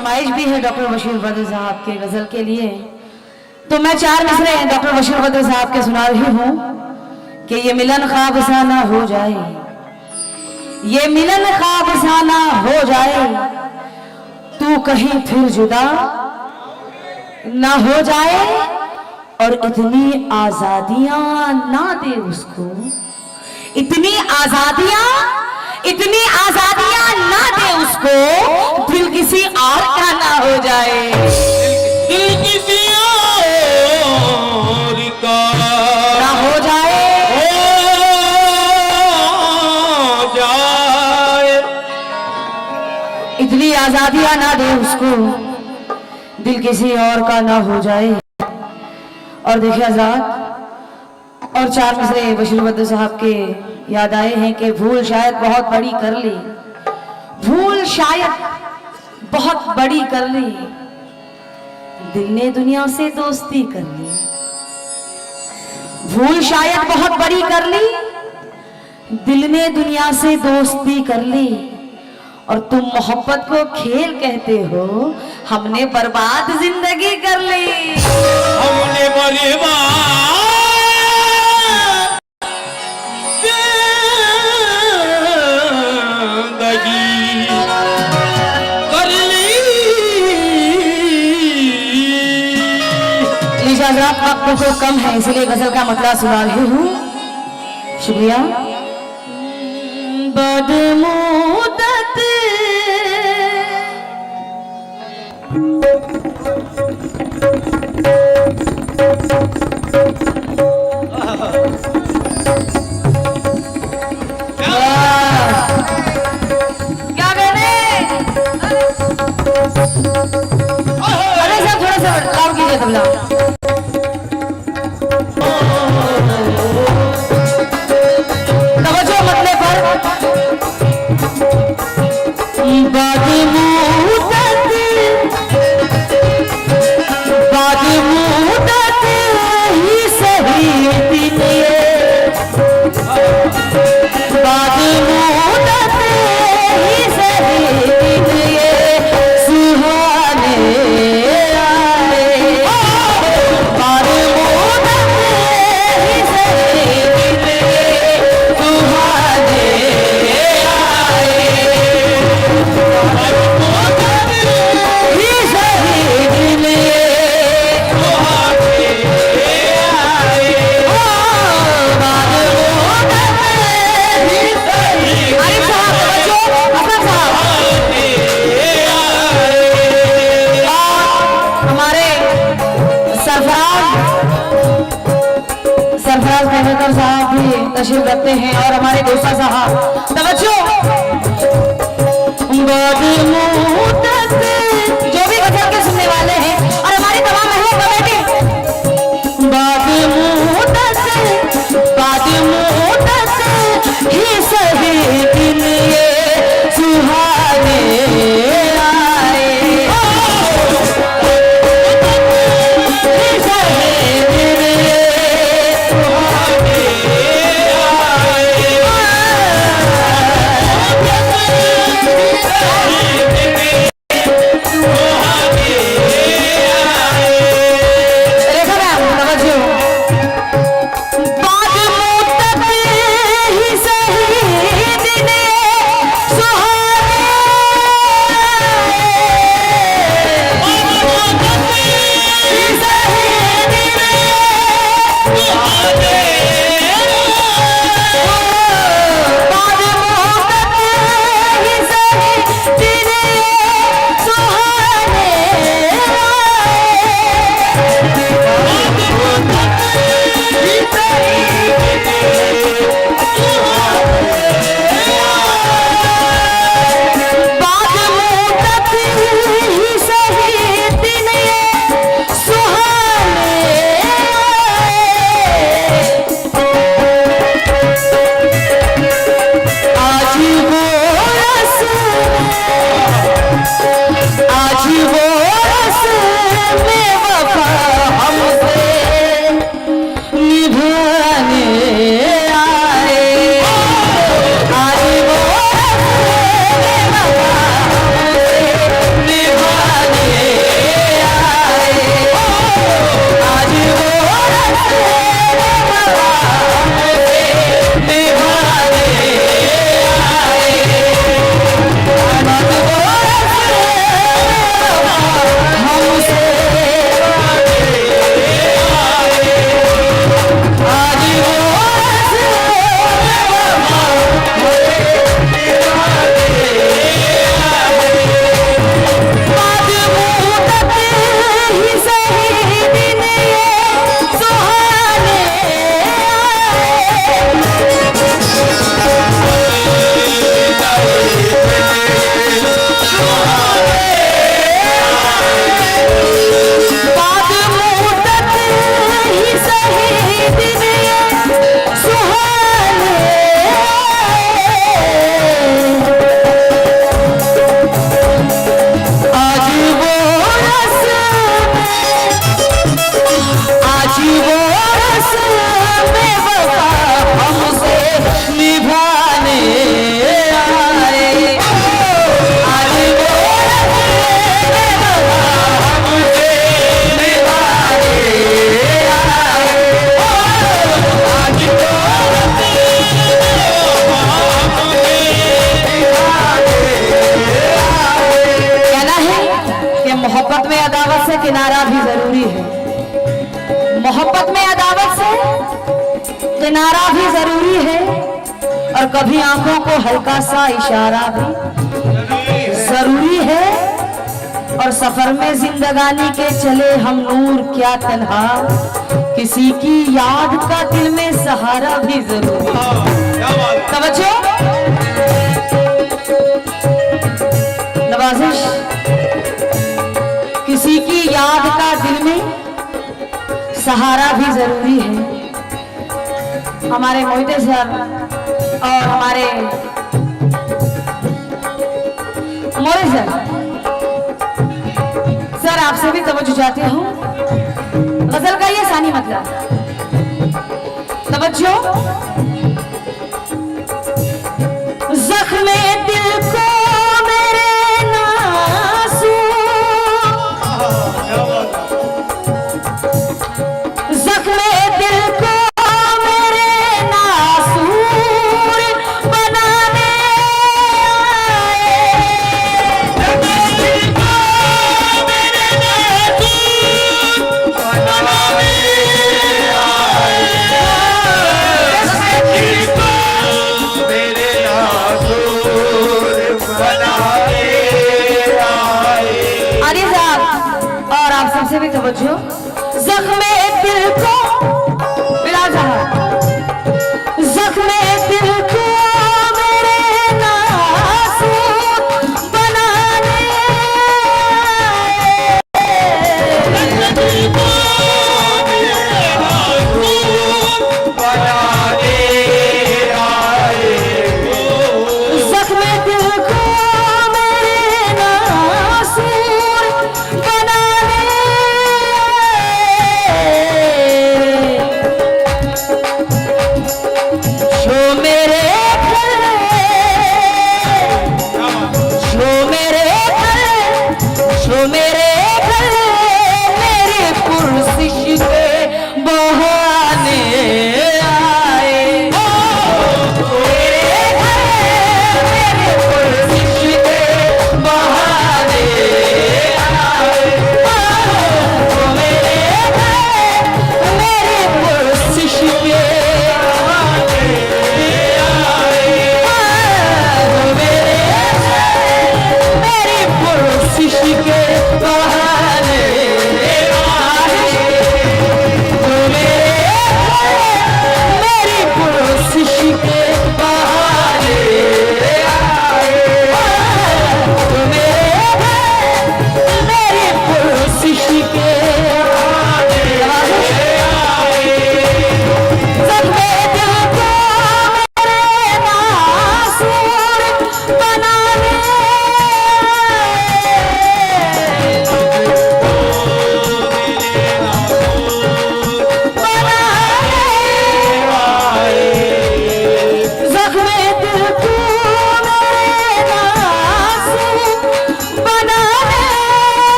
फरमाइश भी है डॉक्टर बशीर बद्र साहब के गजल के लिए, तो मैं 4 मिसरे डॉक्टर बशीर बद्र साहब के सुना रही हूँ कि ये मिलन ख्वाब सा ना हो जाए, ये मिलन ख्वाब सा ना हो जाए, तू कहीं फिर जुदा ना हो जाए, और इतनी आजादियां ना दे उसको, इतनी आजादियां ना दे उसको, दिल किसी और का ना हो जाए, दिल किसी और का ना हो जाए, इतनी आजादियां ना दे उसको, दिल किसी और का ना हो जाए। और देखिए आजाद और 4 मिसरे बशीर बद्र साहब के याद आए हैं कि भूल शायद बहुत बड़ी कर ली, भूल शायद बहुत बड़ी कर ली, दिल ने दुनिया से दोस्ती कर ली, भूल शायद बहुत बड़ी कर ली, दिल ने दुनिया से दोस्ती कर ली, और तुम मोहब्बत को खेल कहते हो, हमने बर्बाद जिंदगी कर ली, हमने बर्बाद जिंदगी कर ली। लीजिए हज़रात, वक्त तो कम है इसलिए गजल का मतलब सुना रही हूँ। शुक्रिया। बदमुदत क्या कहने, अरे साहब थोड़ा सा लाउड कीजिए तबला। तवज्जो मतले पर बदमुदत ही सही दिन ये, बदमुदत ही सही दिन ये, सुहाने आए, बदमुदत ही सही दिन ये, सुहाने आए, ही सही दिन ये, सरफराज मेहनकर साहब भी तशरीफ रखते हैं, और हमारे दोस्त साहब तवज्जो। बदमुदत जो भी गजल के सुनने वाले हैं और हमारी तमाम महल कमेटी, बदमुदत ही सही दिन ये, सुहाने आए, ही सही दिन ये, सुहाने आए, मोहब्बत में अदावत से किनारा भी जरूरी है, मोहब्बत में अदावत से किनारा भी जरूरी है, और कभी आंखों को हल्का सा इशारा भी जरूरी है। और सफर में जिंदगानी के चले हम नूर क्या तन्हा, किसी की याद का दिल में सहारा भी जरूरी है। तवज्जो, नवाजिश, किसी की याद का दिल में सहारा भी जरूरी है। हमारे मोहिते सर और हमारे मोरे सर आपसे भी तवज्जो चाहती हूँ। गजल का ये सानी मतलब, तवज्जो। जख्मे दिल को मेरे नासू, जख्मे दिल को मेरे नासूर बनाने से भी तवज्जो। जख्मे दिल को बिलाल साहब, जख्मे दिल को मेरे नासूर बनाने आए, जख्मे दिल को मेरे नासूर बनाने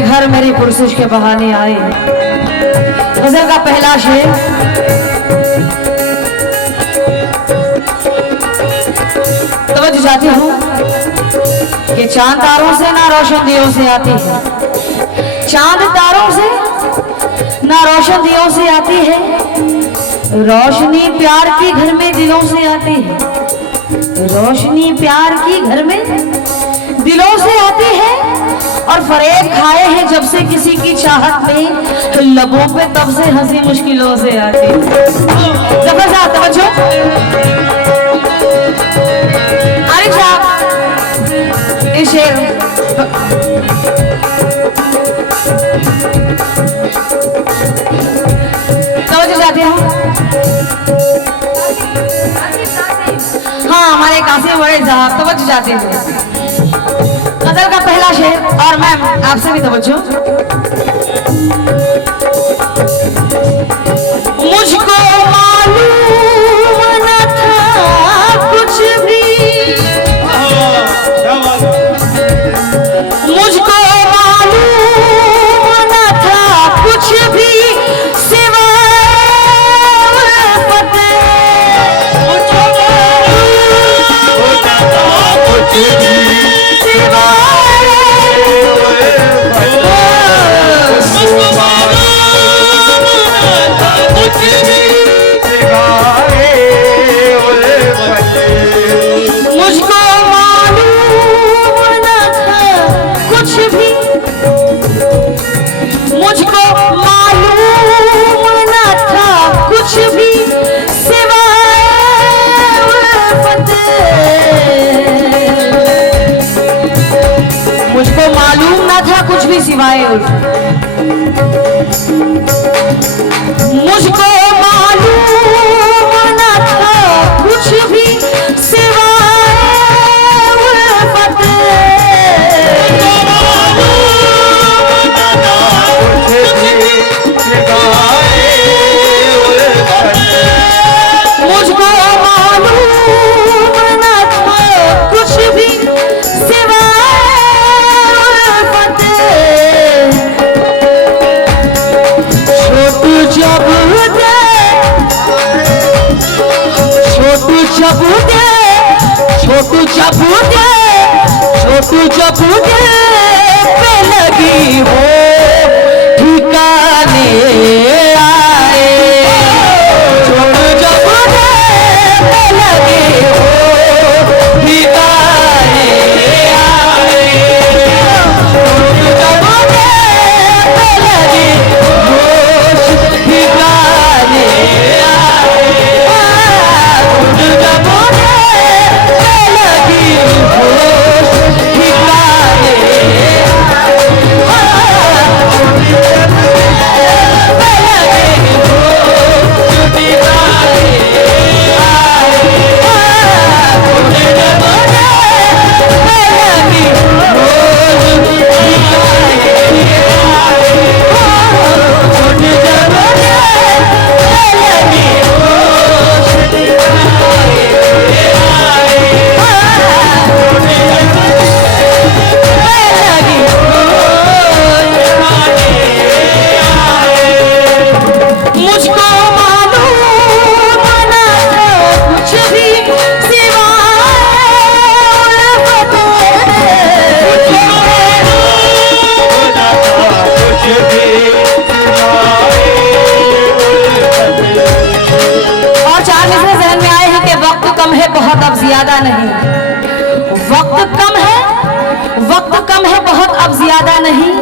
घर मेरी पुरसिश के बहाने आए। गजल का पहला शेर, तवज्जो चाहती हूँ कि चांद तारों से ना रोशन दियों से आती है, चांद तारों से ना रोशन दियों से आती है, रोशनी प्यार की घर में दिलों से आती है, रोशनी प्यार की घर में दिलों से आती है। और फरेब खाए हैं जब से किसी की चाहत में, लबों पे तब से हंसी मुश्किलों से आती। जबरदस्त तवज्जो। आरिफ साहब ये शेर तवज्जो चाहते हैं। हाँ हमारे कासिम बड़े साहब तवज्जो चाहते हैं। गजल का पहला शेर और मैम आपसे भी तवज्जो। मुझको मालूम न था कुछ भी, मुझको मालूम न था कुछ भी सिवाय उल्फत, मुझको मालूम न था कुछ भी कुछ भी सिवाय उल्फत, मुझको मालूम न था कुछ भी सिवाय उल्फत, मुझको मालूम न था कुछ भी छोटू चबूते, छोटू चबूते पे लगी हो ठिकाने आए, छोटू चबूते पे लगी हो ठिकाने आए, छोटू चबूते पे लगी हो ठिकाने आए, छोटू चबूते बहुत अब ज्यादा नहीं, वक्त कम है, वक्त कम है बहुत अब ज्यादा नहीं,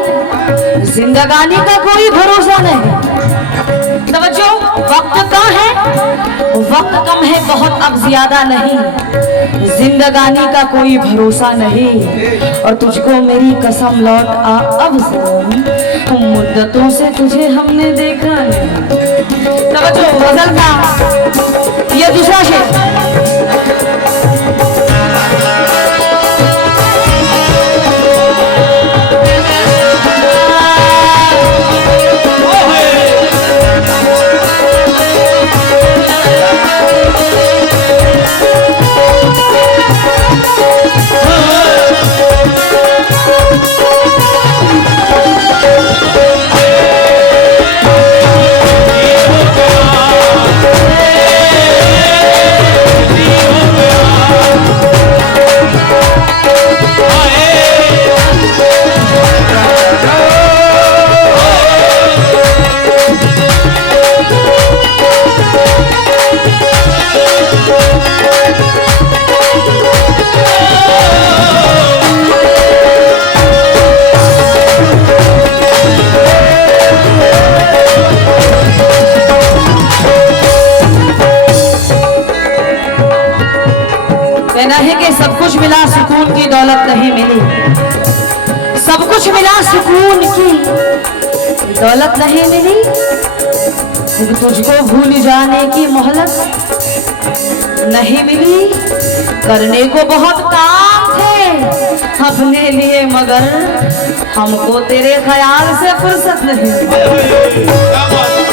जिंदगानी का कोई भरोसा नहीं। तवज्जो, वक्त कम है, वक्त कम है बहुत अब ज्यादा नहीं, जिंदगानी का कोई भरोसा नहीं, और तुझको मेरी कसम लौट आ अब सनम, मुद्दतों से तुझे हमने देखा नहीं। तवज्जो, गजल का ये दूसरा शेर। कुछ मिला सुकून की दौलत नहीं मिली, लेकिन तुझको भूल जाने की मोहलत नहीं मिली। करने को बहुत काम थे अपने लिए, मगर हमको तेरे ख्याल से फुर्सत नहीं। क्या बात है?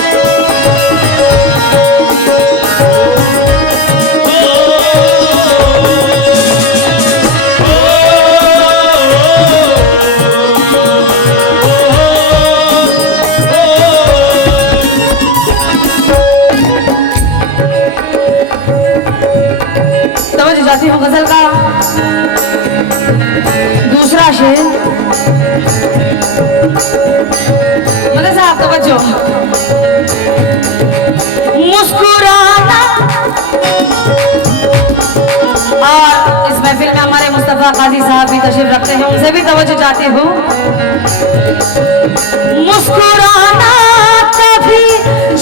समझ जाती हूँ गजल का दूसरा शेर। मतलब साहब तवज्जो, मुस्कुराना। और इस महफिल में हमारे मुस्तफा काजी साहब भी तशरीफ रखते हैं, उनसे भी तवज्जो चाहती हूँ। मुस्कुराना कभी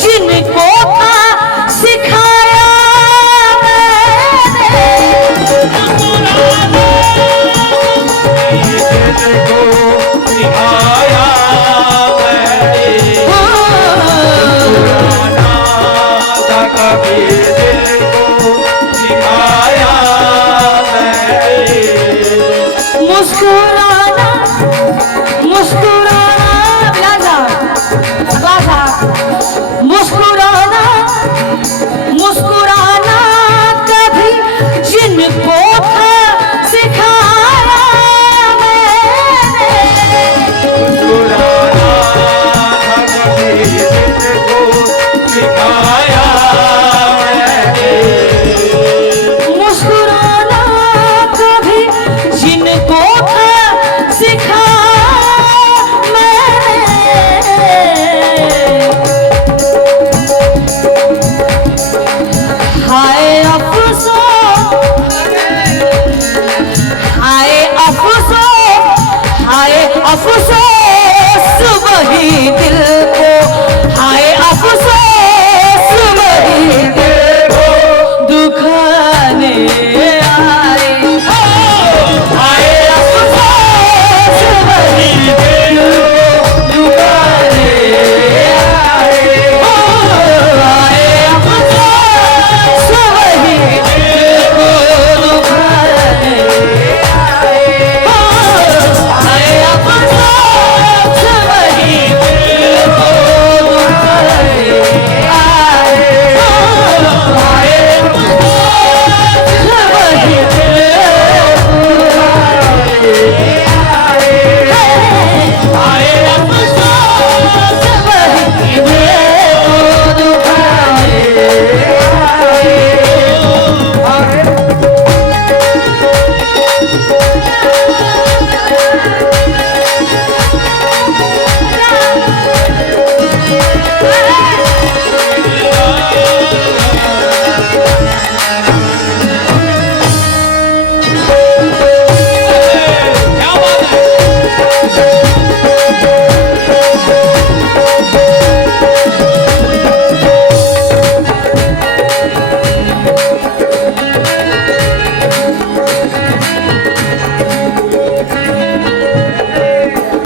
जिनको था सिखाया मुस्कुराना, मुस्कुराना, मुस्कुराना, मुस्कुराना कभी जिनको था सिखाया मुस्कुराना कभी जिनको था सिखाया हाय अफसोस, हाय अफसोस, हाय अफसोस वही दिल को, हाय अफसोस वही दिल को दुखाने आए। हाय अफसोस वही दिल को दुखाने आए। हाय अफसोस वही दिल को दुखाने आए। हाय अफसोस वही दिल को दुखाने आए। हाय अफसोस वही दिल को दुखाने आए। हाय अफसोस वही दिल को दुखाने क्या बात है?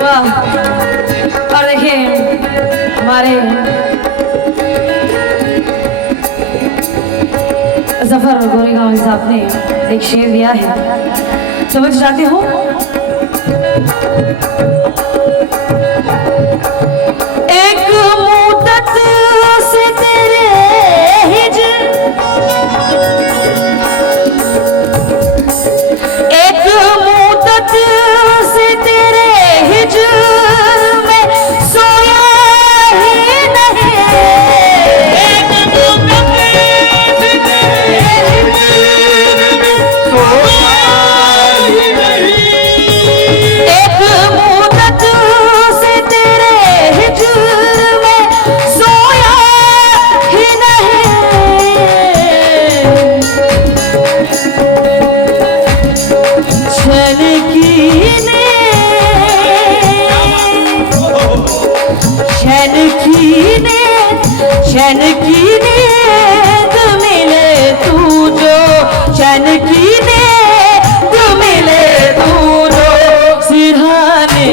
वाह। और देखिए हमारे जफर गोरेगांव साहब ने एक शेर दिया है, समझ जाते हो। एक मुद्दत से तेरे हिजर, एक मुद्दत से तेरे हिजर में सोया ही नहीं। एक मुद्दत से तेरे हिजर में सोया ही नहीं। एक मुद्दत से तेरे हिजर में सोया ही नहीं। चैन की चैन की नींद मिले तू जो, चैन की नींद मिले तू जो सिरहाने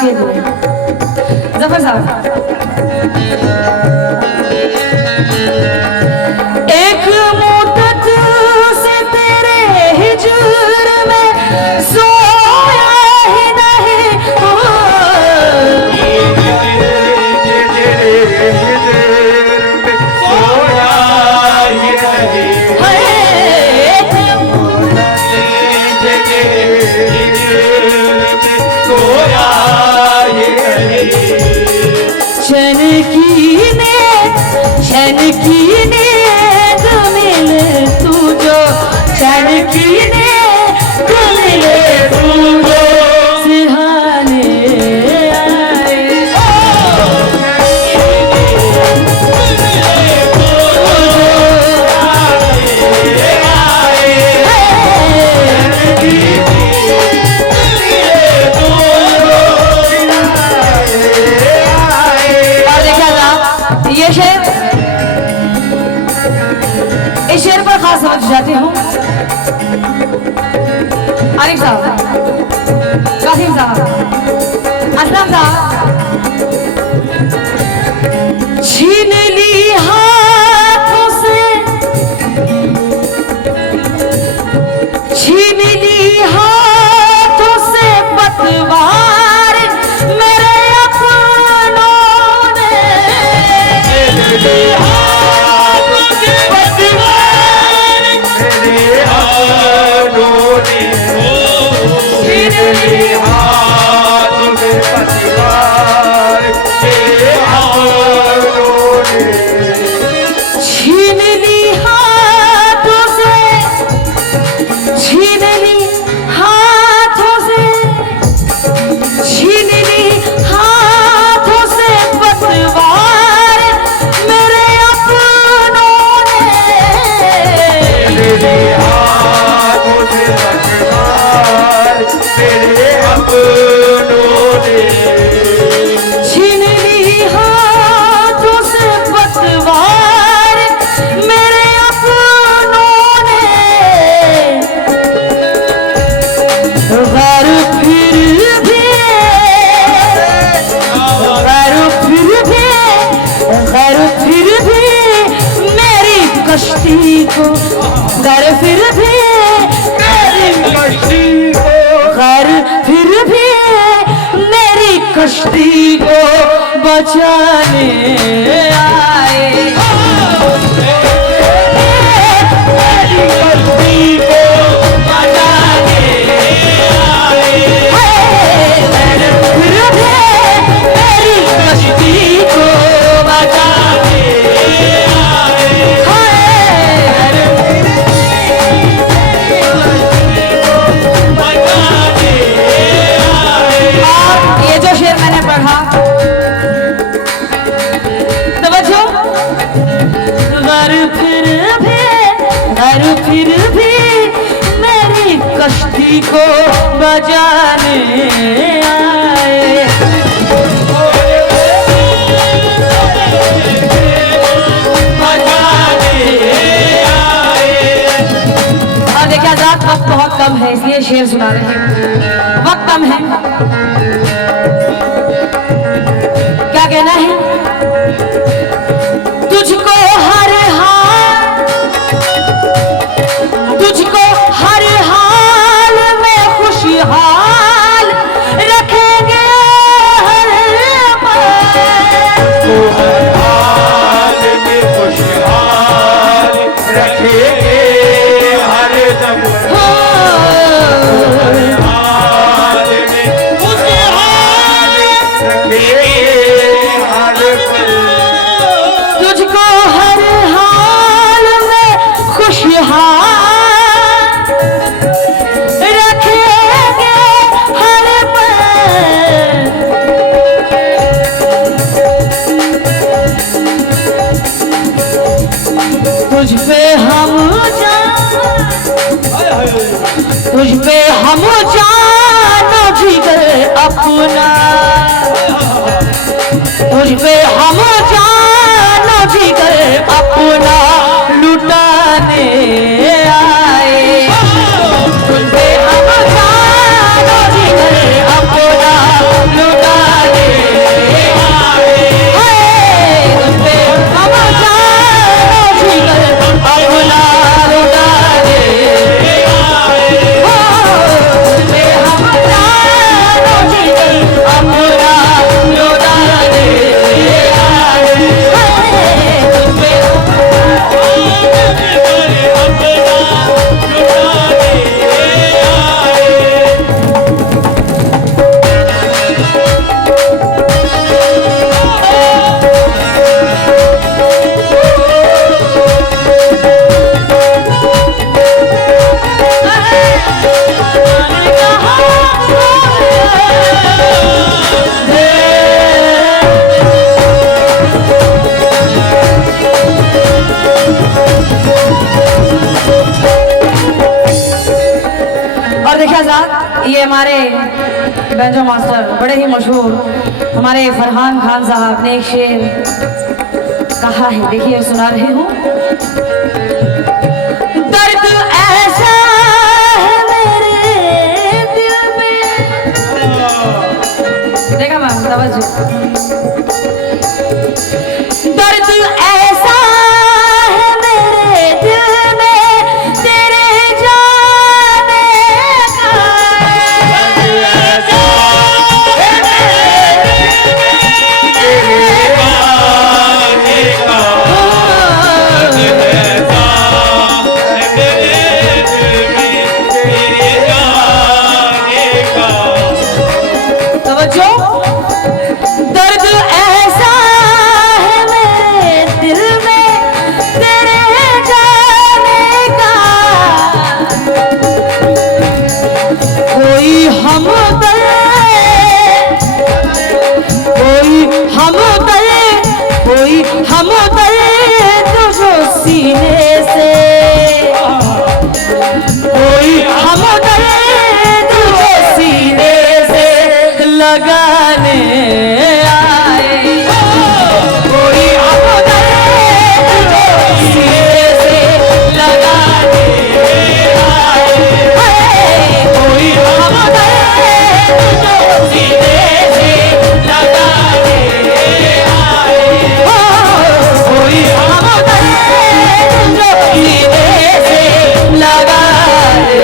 आपके लिए। जफर साहब, एक मुद्दत से तेरे हिजर में सोया ही नहीं हो, क्षण की नींद मिले तू जो, क्षण की नींद मिले तू जो सिहाने आए। और देखा था ये शेर, इस शेर पर खास समझ जाती हूँ। आरिफ साहब, कासिम साहब, असलम साहब, छीन ली हाथों से, छीन ली हाथों से पतवार मेरे अपनों ने, छीन ली हाथों से, छीन ली हाथों से, छीन ली हाथों से पतवार मेरे अपनों ने, छीन ली हाथों से पतवार मेरे अपनों ने, गैर फिर भी, गैर फिर भी, गैर फिर भी मेरी कश्ती को, गैर फिर भी मेरी कश्ती को, गैर फिर भी मेरी कश्ती को बचाने आए। मेरी कश्ती को बचाने आए, गैर फिर भी मेरी कश्ती को बचाने फिर भी मेरी कश्ती को बजाने आए। और देखिए आजाद, वक्त बहुत कम है इसलिए शेर सुना रहे हैं, वक्त कम है। क्या कहना है? तुझको हर हाल, तुझको हर हाल में खुशहाल रखेंगे, हर हाल में खुशहाल रखेंगे, हर दम हर हाल में खुशहाल रखेंगे, हर तुझको हर हाल में खुशहाल रखेंगे, हर पल तुझ पे हम तुझ पे हम जानो जिगर अपना, तुझ पे हम जानो जिगर अपना लुटाने आए, तुझ पे हम जानो जिगर अपना लुटाने हमारे बैंजो मास्टर बड़े ही मशहूर हमारे फरहान खान साहब ने एक शेर कहा है, देखिए सुना रही हूँ। दर्द ऐसा है मेरे दिल में, देखा मैम तवज्जो, दर्द ऐसा है मेरे दिल में तेरे जाने का, दर्द ऐसा है मेरे दिल में तेरे जाने का, कोई हमदर्द, कोई हमदर्द, कोई हमदर्द जो सीने से, कोई हमदर्द जो सीने से लगाने आए, कोई हमदर्द जो सीने से लगाने आए, कोई हमदर्द जो सीने से लगाने आए, कोई हमदर्द जो सीने से लगाने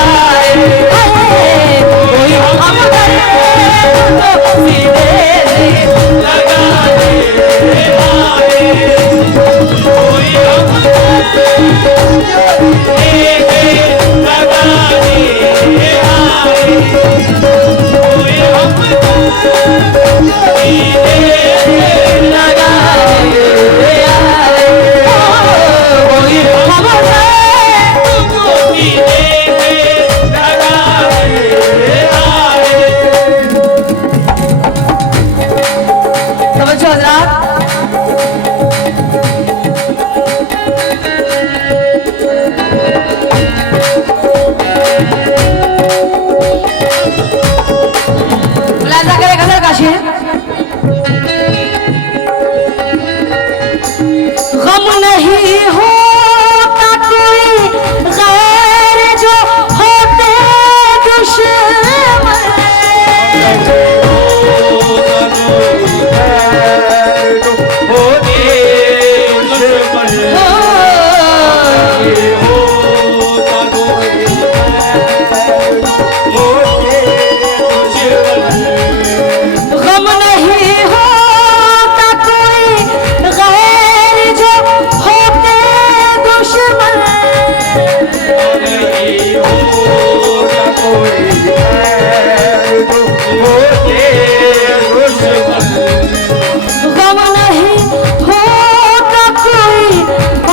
आए, कोई हमदर्द गम नहीं होता कोई गैर जो होते दुश्मन, गम नहीं होता कोई गैर जो होते दुश्मन, गम नहीं होता कोई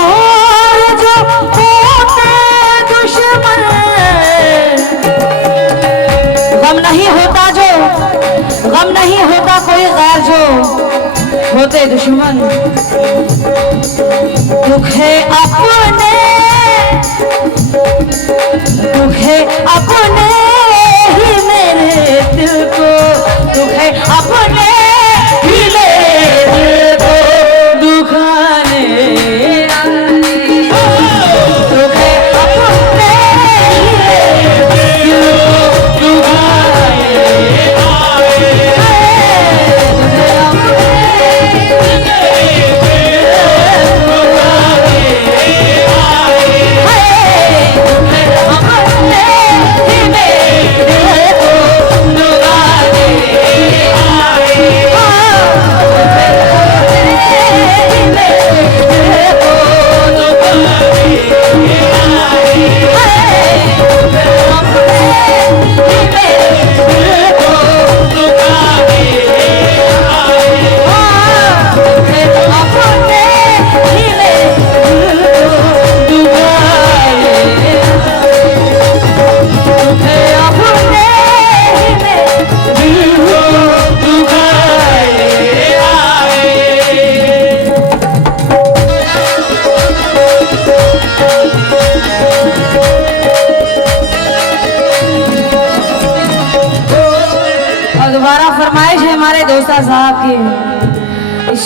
और जो होते दुश्मन, गम नहीं होता जो, गम नहीं होता कोई गैर जो होते दुश्मन, दुख है अपने, दुख है अपने ही मेरे दिल को, दुख है अपने ही मेरे दिल को दुखाने आए, दुख है अपने ही मेरे दिल को दुखाने आए,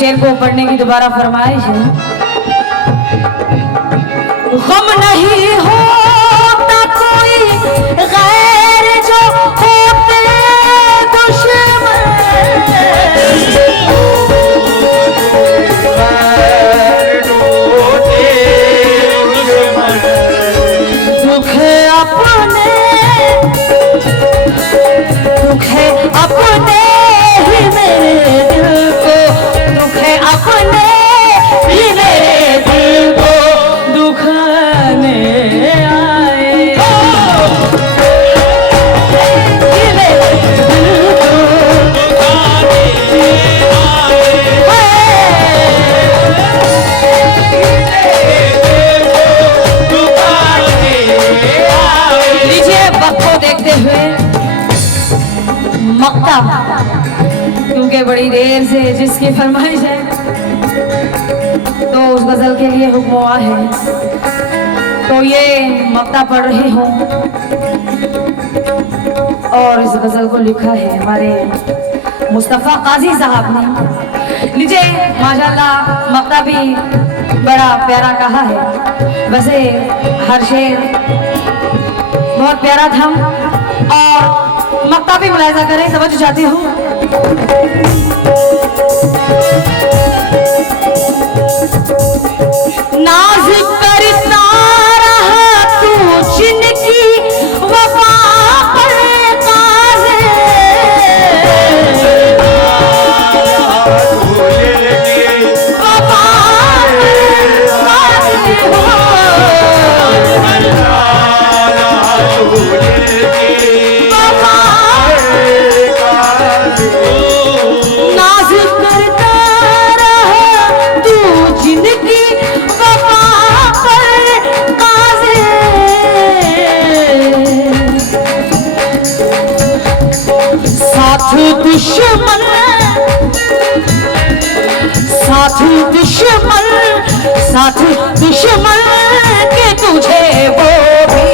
शेर को पढ़ने की दोबारा फरमाइश है। गम नहीं होता कोई गैर जो होते दुश्मन, दुख अपने ही मेरे दिल को, दुख अपने ही मेरे दिल को दुखाने आए, ही मेरे दिल को दुखाने आए। लीजिए वक्त को देखते हुए मक्ता, क्योंकि बड़ी देर से जिसकी फरमाइश है तो उस गजल के लिए हुक्म हुआ है, तो ये मक्ता पढ़ रही हूँ। और इस गजल को लिखा है हमारे मुस्तफा काजी साहब ने। लीजिए माशाल्लाह मक्ता भी बड़ा प्यारा कहा है, वैसे हर शेर बहुत प्यारा था। और मक्ता भी मुलाहिजा करें, तवज्जो चाहती हूँ। नाज करता रहा तू जिनकी वफा पर काज़े, वफा काज़े हो। नाज करता रहा तू जिनकी वफा पर काज़े, साथ दुश्मन, साथ दुश्मन, साथ दुश्मन के तुझे वो भी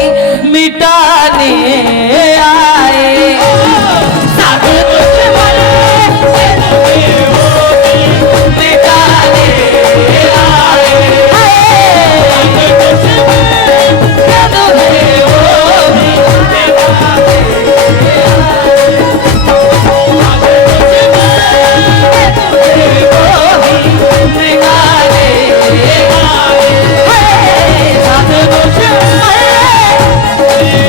मिटाने आए, साथ दुश्मन के तुझे वो भी मिटाने आए,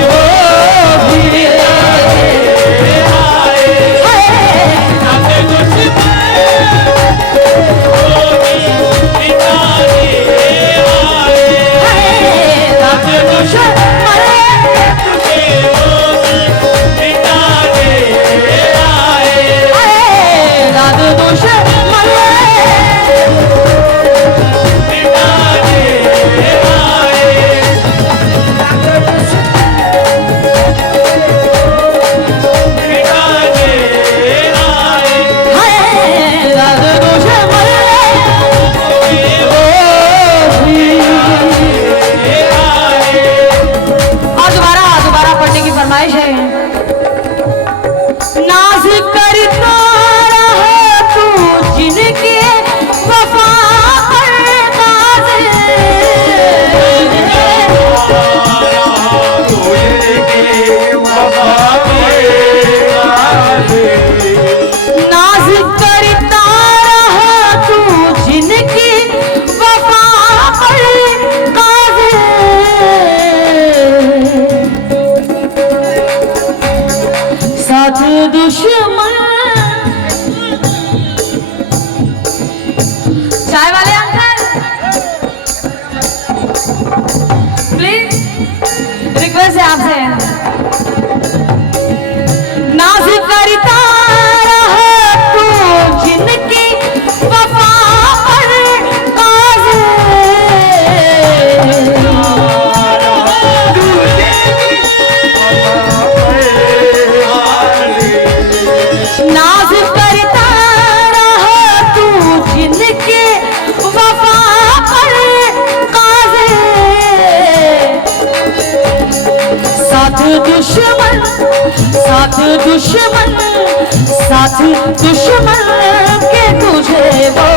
साथ दुश्मन के तुझे वो भी मिटाने आए, साथ दुश्मन। चाय वाले अंकल प्लीज रिक्वेस्ट है आपसे, नाज करता रहा तू जिनकी वफा पर काज़े, नाज करता रहा तू जिनके वफा पर काज़े, साथ दुश्मन, साथ दुश्मन, साथ दुश्मन के तुझे वो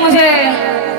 मुझे